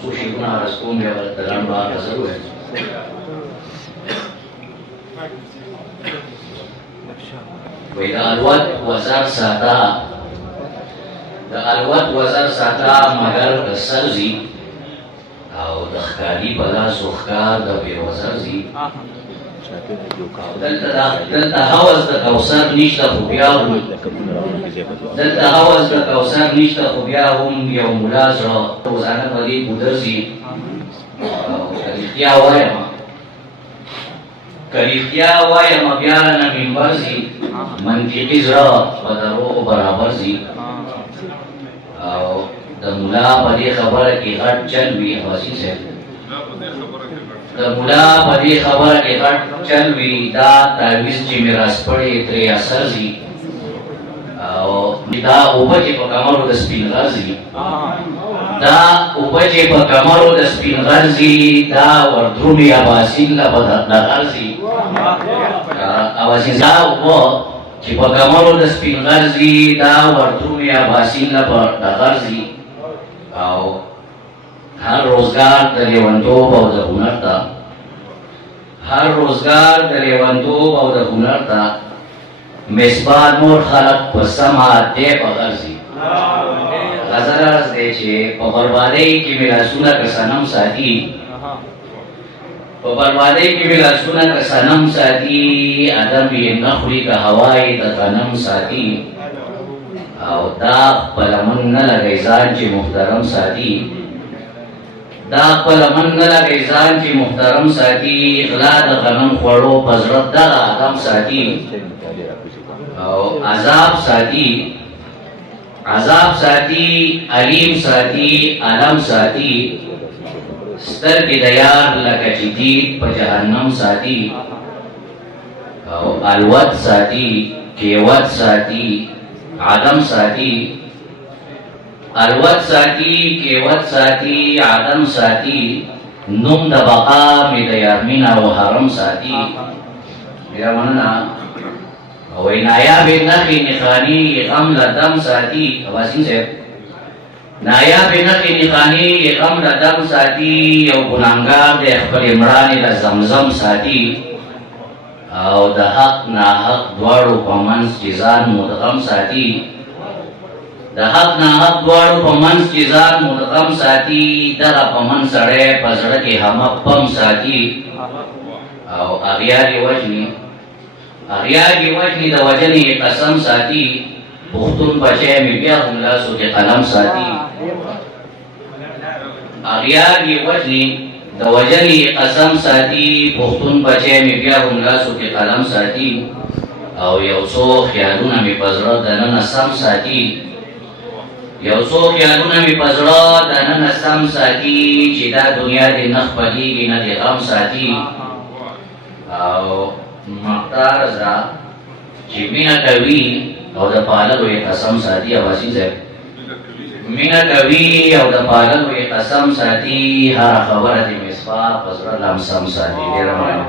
شیخونه عرض کوم بیا د لنډو غزل ووایو. وی د الوت وزر ساته د الوت وزر ساته مگر د سر ځي او د ښکاري په لاس ښکار د بېوزر ځي. دلته هوس د کوثر نشته خو بیا هم دلته هوس د کوثر نشته خو بیا هم یو ملا زړه روزانه په دې ګودرځي. که رښتیا وایم بیا رانه منبر ځي منطقي زړه په دروغو برابر ځي. او د ملا په دې خبره کې غټ چل وي حواسي صاحب د ملا په دې خبره کې غټ چل وي دا تعویض چې میراث پړی ترې اثر ځي. او دا اوبه چې په کمرو د سپین غر ځي دا اوبه چې په کمرو د سپین غر ځي دا وردرومي اباسین له په دغر ځي. اباسین دا اوبه چې په کمرو د سپین غر ځي دا وردرومي اباسین له په دغر ځي. او هر روزگار د لیونتوب او د هنر ته هر روزگار د لیونتوب او د هنر ته مصباح نور خلق په سمه دی په غرضي. غزل عرض دی چې په بربادۍ کې مې لاسونه که صنم ساتي په بربادۍ کې مې لاسونه که صنم ساتي ادم یې نه خوري که هوا یې د غنم ساتي. او دا خپله من نه لګی ځان چې محترم ساتي دا خپله من نه لګی ځان چې محترم ساتي. غلا د غنم خوړو په زړه دغه ادم ساتي. او عذاب ساتي علیم ساتي علم ساتي. سترګې د یار لکه چې دید په جهنم ساتي. او الوت ساتي کیوت ساتي عدم ساتي. الوت ساتي کیوت ساتي عدم ساتي. نوم د بقا مې د یارمین او حرم ساتي. بیا مننه وی نایابې نښې نښانې غم له دم ساتي. اباسین صاحب نایابې نښې نښانې غم له دم ساتي. یو ګناهګار دی خپلې مړانې له زمزم ساتي. او د حق ناحق دواړو په منځ کې ځان مدغم ساتي. د حق ناحق دواړو په منځ کې ځان مدغم ساتي. دغه په منځ سړی په زړه کې همه پم ساتي. او اغیار یې وجني د وجنې قسم ساتي. پښتون بچی مې بیا هم لاسو کې قلم ساتي. اغیار یې وجني د وجنې قسم ساتي. پښتون بچی مې بیا هم لاسو کې قلم ساتي. او یو څو خیالونه مې په زړه دننه سم ساتي. چې دا دنیا دې نه خپلېږي نه دې غم ساتي. او مختار زړه چې مینه کوي او د پاللو یې قسم ساتي. اباسین صاحب مینه کوي او د پاللو یې قسم ساتي. هره خبره دې مصباح په زړه لمسم ساتي. ډېره مننه.